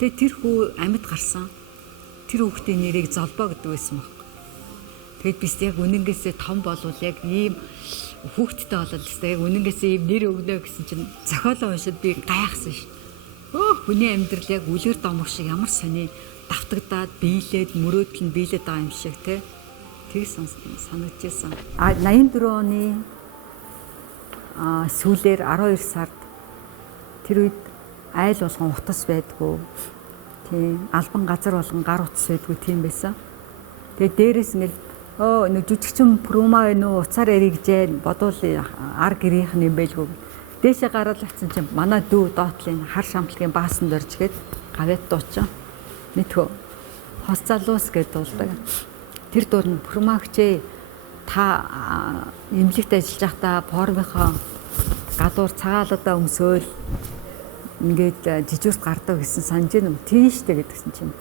Тэгээ тэр хүү амьд гарсан. Тэр хүүхдийн нэрийг Золбоо гэдэг байсан баг. Тэгэд бис яг үнэнгээсээ том болвол яг ийм хүүхдтэй болол тест яг үнэнгээсээ ийм нэр өгнө гэсэн чинь зохиолоо уншид би гайхсан ш. Хүний амьдрал яг үлгэр домог шиг ямар сони давтагдаад биелээд мөрөөдөл нь биелээд байгаа юм шиг те. Тэг санагдчихсан. 84 оны сүүлээр 12 сард тэр үед айл болгон утас байдгүй. Тийм албан газар болгон гар утас байдгүй тийм байсан. Тэгээ дээрээс ингээл нэг жүжигчин Прума байна уу уцаар ярих гэж бодвол ар гэрийнх нь юм байлгүй. Дээшээ гараад авсан чинь манай дүү доотлын хар шамтлагын баасан дорж гээд гавьяат дуучин. Мэдхөө хос залуус гэж дуулдаг. Тэр дуур нь Прума хчээ та эмнэлэгт ажиллаж байхдаа формынхоо гадуур цагаалуудаа өмсөөл ингээд жижигс гардаг гэсэн санаж байна уу? Тийм штэ гэдгсэн чинь.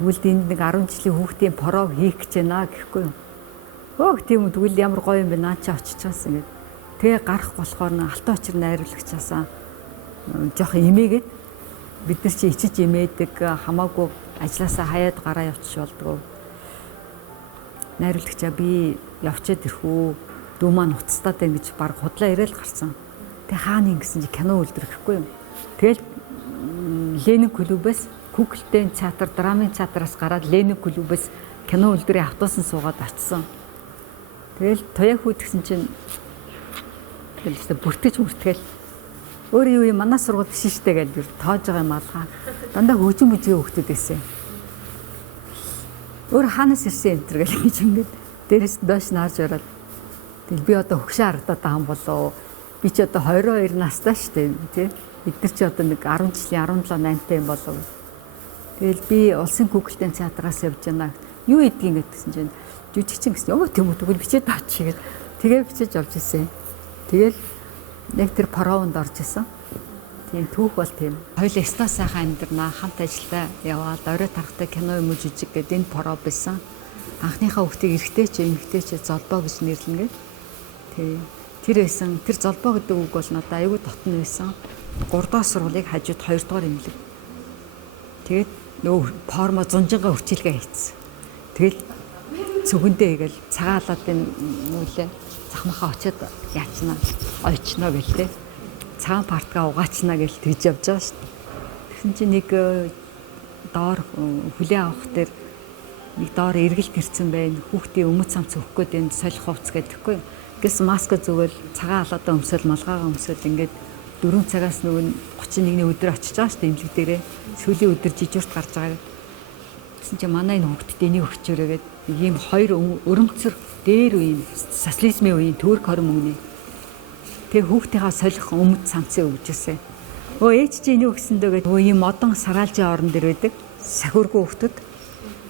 Тэгвэл энд нэг 10 жилийн хүүхдийн порог хийх гэж байна гэхгүй юу? Тийм үү тэгвэл ямар гоё юм бэ наа чи очичаас ингээд. Тэгээ гарах болохоор н алтан очир найруулагчаасаа жоох имээгээд бид нар чи ичиж имээдэг хамаагүй ажилласаа хаяад гараа явчих болдгоо. Найруулагчаа би явчаад ирхүү дүү маань уцтаад байна гэж баг худлаа ирээл гарсан. Тэгээ хаана ингэсэн чи кино үлдрэхгүй юм. Тэгэл Ленин клубээс Хүүхэлдэйн театр, драмын театраас гараад Ленин клубээс кино үлдэрийн автобусан суугаад очсон. Тэгэл туяа хүү гэсэн чинь тэгэл бүртгэж өөр юу манай сургууль биш штэ гэж тоож байгаа юм алгаа. Дандаа хөгжим бүжгийн хүүхдүүд байсан. Өөр хаанаас ирсэн энэ төр гэж ингээд дээрээс доош наарж ороод тэгэл би одоо хөшөө харагдаад байгаа юм болоо. Би ч одоо 22 настай штэ тий. Бид нар чи одоо нэг 10 жилийн 17 8-тай юм болоо. Тэгэл би улсын Хүүхэлдэйн театраас явж байна. Юу идгийг гэдгсэн чинь жүжигчин гэсэн. Өө тийм үү тэгвэл бичээд авчих гээд тэгээ бичиж авч ирсэн. Тэгэл нэг тэр паровонд орж исэн. Тийм түүх бол тийм. Хоёул эста сайхан амьдрнаа хамт ажилдаа яваад орой тарахтай кино юм уу жижиг гэдэг энэ паров байсан. Анхныхаа хүүхдийг эргэтэй ч эмэгтэй ч Золбоо гэж нэрлэнэ гээд. Тийм. Тэр байсан. Тэр Золбоо гэдэг үг бол надад аюу дотн байсан. 3 дахь сургуулийг хажууд 2 дугаар эмнэлэг. Тэгээд нөгөө формо зунжингаа хүчилгээ хийцсэн. Тэгэл цүгэндээ ингээл цагаалаадын нүлээ цахмахаа очиод яачна ойчно гэлтэй. Цагаан партгаа угаачна гэж тэгж явж байгаа шүү дээ. Тэгсэн чинь нэг доор хүлээ авах дээр нэг доор эргэлт ирсэн байна. Хүүхдийн өмд цамц өгөх гээд энэ солих хувц гэдэггүй. Гэс маска зүгэл цагаан алаадаа өмсөөл малгайгаа өмсөөл ингээд 4 цагаас нөгөө 31-ний өдөр очиж байгаа шүү дээ эмнэлэг дээрээ. Сүүлийн өдөр жижигурт гарч байгаа. Гэсэн чинь манай энэ хүүхдэд энийг өгчөөрэй гэдэг ийм хоёр өрөмцөр дээр үеийн социализмын үеийн төрк хором өгнө. Тэгээ хүүхдийнхаа солих өмд цамцыг өгч ирсэн. Ээж чи энийг өгсөндөө гэдэг ийм модон сараалжийн орон дээр байдаг. Сахиургүй хүүхдүүд.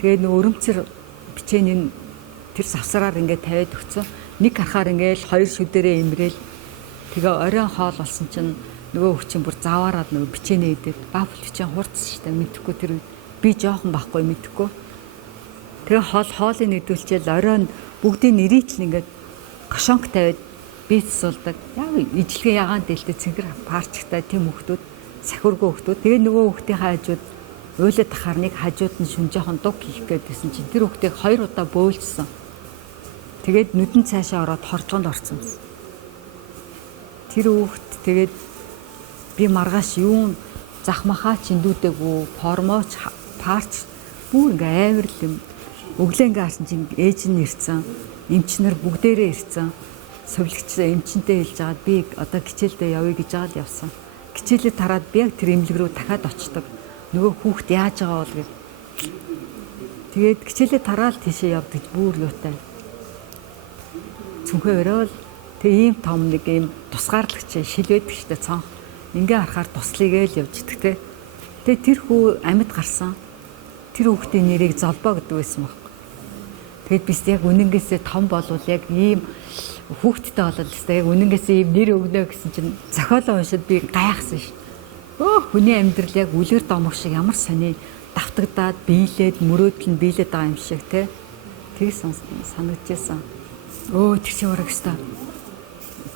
Тэгээ нөгөө өрөмцөр бичээний тэр савсараар ингээд тавиад өгцөн. Нэг харахаар ингээд хоёр шүдэрээ имрээл. Тэгээ оройн хоол болсон чинь нөгөө хүчин бүр заваараад нөгөө бичээнэ идэв. Бафл бичэн хурцсан шүү дээ. Мэдхгүй тэр би жоохон байхгүй мэдхгүй. Тэгээ хоолыг нэдүүлчихэл оройн бүгдийн нэрийтэл ингээд кошонк тавиад бийц суулдаг. Яг ижлэгээ ягаан дээлтэй цэнгэр парчтай тийм хүүхдүүд, сахиургүй хүүхдүүд. Тэгээ нөгөө хүүхдийн хажууд уйлаад тахаар нэг хажууд нь шүн жоохон дуг хийх гээдсэн чинь тэр хүүхдийг 2 удаа бөөлжсөн. Тэгээд нүдэн цаашаа ороод хоржгонд орсон юм. Тэр хүүхд тэгээд би маргааш юу захмахаа чиндүүдэгүү формоч парч бүр ингээ амар л юм өглөө ингээ харсан чинь ээж нь ирсэн эмчнэр бүгдээрээ ирсэн совлогч эмчнтэй хэлж байгаад би одоо хичээлдээ явъя гэж байгаа л явсан хичээлээ тараад би яг тэр эмнэлэг рүү дахиад очдог нөгөө хүүхд яаж байгаа бол гэж тэгээд хичээлээ тараал тийшээ явдаг бүр юутай цүнхээ өрөөл тэгээ ийм том нэг ийм тусгаарлагч шилвэдэг штэ цонх ингээ харахаар туслыг л явж идэх те. Тэгээ тэр хүү амьд гарсан. Тэр хүүхдийн нэрийг Золбоо гэдэг байсан баг. Тэгэд бис яг үнэнгээсээ том болвол яг ийм хүүхдтэй болол тест яг үнэнгээсээ ийм нэр өгнө гэсэн чинь зохиолоо уншид би гайхсан ш. Хүний амьдрал яг үлгэр домог шиг ямар сони давтагдаад биелээд мөрөөдөл нь биелээд байгаа юм шиг те. Тэг санагдчихсан. Тэр чинь ураг өстой.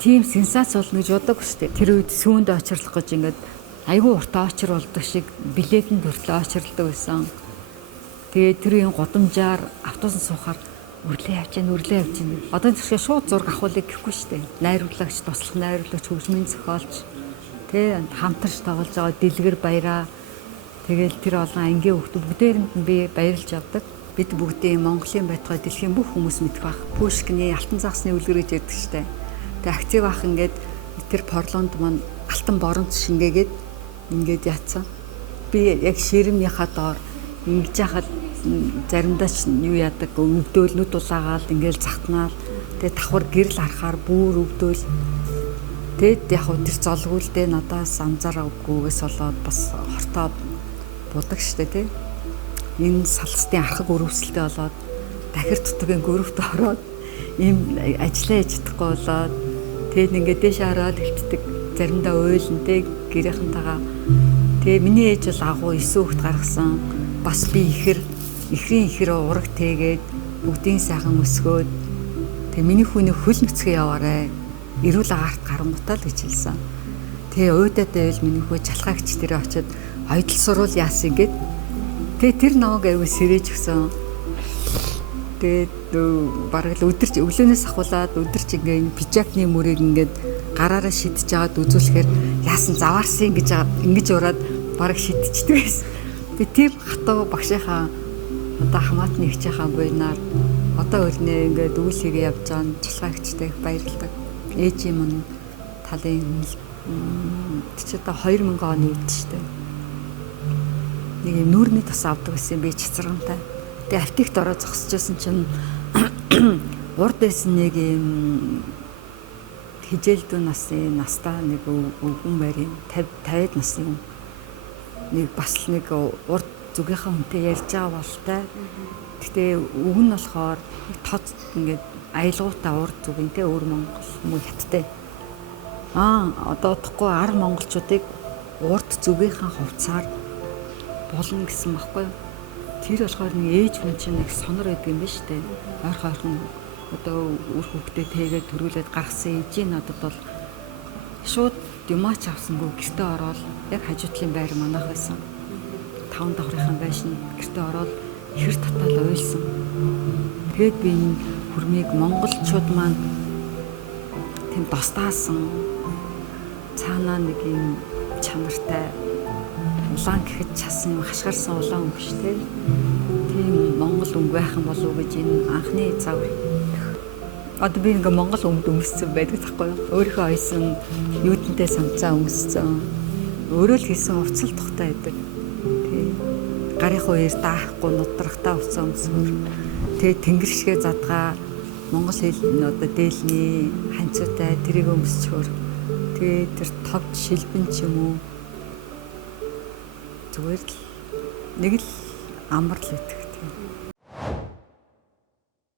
Тийм сенсац болно гэж боддог шүү дээ. Тэр үед сүүнд очирлах гэж ингээд айгүй урт очор болдог шиг билетэнд хүртэл очрлдог байсан. Тэгээд тэрийн гудамжаар автобусанд суухаар үрлээ явж гин. Одоо тэгэхээр шууд зураг авахыг гэхгүй шүү дээ. Найруулагч, туслах найруулагч, хөгжмийн зохиолч хамтарч тоглож байгаа дэлгэр баяраа. Тэгэл тэр олон ангийн хүүхдүүд бүгдээрэнд нь би баярлж явдаг. Бид бүгдээ Монголын байтугай дэлхийн бүх хүмүүс мэдэх байх. Пушкины Алтан загсны үлгэр гэж яддаг штэ. Тэгээ акцив ах ингээд тэр порлонд маань алтан боронц шингээгээд ингээд яатсан. Би яг ширмнийхаа доор ингэж яхад заримдаа ч юу яадаг өвдөөл нүд улаагаал ингээд захтнаал. Тэгээ давхар гэрэл харахаар бүр өвдөөл. Тэгэд яг тэр золгуулдээ надаас анзаараагүйгээс болоод бас хортоо будаг штэ тий. Энэ салстын архаг өрөвсөлтэй болоод дахир дутгийн гөрөвт ороод ийм ажиллаа хийж чадахгүй болоод тэгээд ингээд дээш хараад хилтдэг заримдаа уйлантэй гэрийнхэнтэйгээ тэгээ миний ээж бол агуу 9 хүүхэд гаргасан бас би ихрийн ураг тээгээд бүгдийн сайхан өсгөөд тэгээ миний хүний хөл нүцгээ яваарэ эрүүл агаарт гарангуутаа л гэж хэлсэн. Тэгээ уйдаад байвал миний хүү чалхаагч дээрээ очиод оюутал сурвал яасан гэд тэгээ тэр намайг аягүй сэрэж өгсөн. Тэгээд бараг л өдөрч өглөөнөөс ахуулаад өдөрч ингээ пижакны мөрийг ингээд гараараа шидэж жагаад үзүүлэхээр яасан заваарсан гэж ингэж ураад бараг шидчихдэг байсан. Би тэр хатуу багшийнхаа одоо хамаатны хичээхаа буйнаар одоо өрнөө ингээд үйл хийгээ явж байгаа нь чалхаагчтай их баярлдаг. Ээжийн мань талын чи одоо 2000 оны үед шүү дээ. Нэг юм нүүрний тос авдаг гэсэн би чицэргантай. Тэгээ автикт ороо зогсчихсан чинь урд байсан нэг юм хижээлдүү настаа нэг өвгөн байрын 50-50 насны хүн. Нэг бас нэг урд зүгийнхаа хүнтэй ярьж байгаа болтой. Гэтэ өг нь болохоор тод ингээд аялгаутай урд зүгийн те өвөр Монгол муу хятадтай. Одоо утгагүй ар монголчуудыг урд зүгийнхаа хувцаар болно гэсэн баггүй. Тэр болохоор нэг ээж хүн чинь нэг сонор байдаг юм биш үү? Ойрхон одоо үр хөвгтөө тэгээд төрүүлээд гаргасан ээжийн надад бол шууд юмаач авсангүй гэртээ ороод яг хажуутлын байр манайх байсан. 5 давхрынхан байшин гэртээ ороод ихэр татал уйлсан. Тэгээд би энэ хүрмийг монголчууд маань тэм достаасан цаанаа нэг юм чанартай улаан гэхэд часан хашгирсан улаан өнгө шүү дээ. Тийм монгол өнгө байх юм болов уу гэж энэ анхны завар. Одоо би ингээ монгол өнгөд өмссөн байдаг таахгүй юу? Өөрийнхөө ойсон юудэнтэй самцаа өмссөн. Өөрөө л хийсэн хувцал тухтай байдаг. Тий. Гарынхаа үеэр даахгүй нудрахтаа хувцас өмсгөр. Тэгээ тэнгэр шигээ задгаа монгол хэл одоо дээлний ханцуутай тэрийг өмсчхөр. Тэгээ тэр товч шилбэн ч юм уу зүгээр л нэг л амар л байдаг тийм.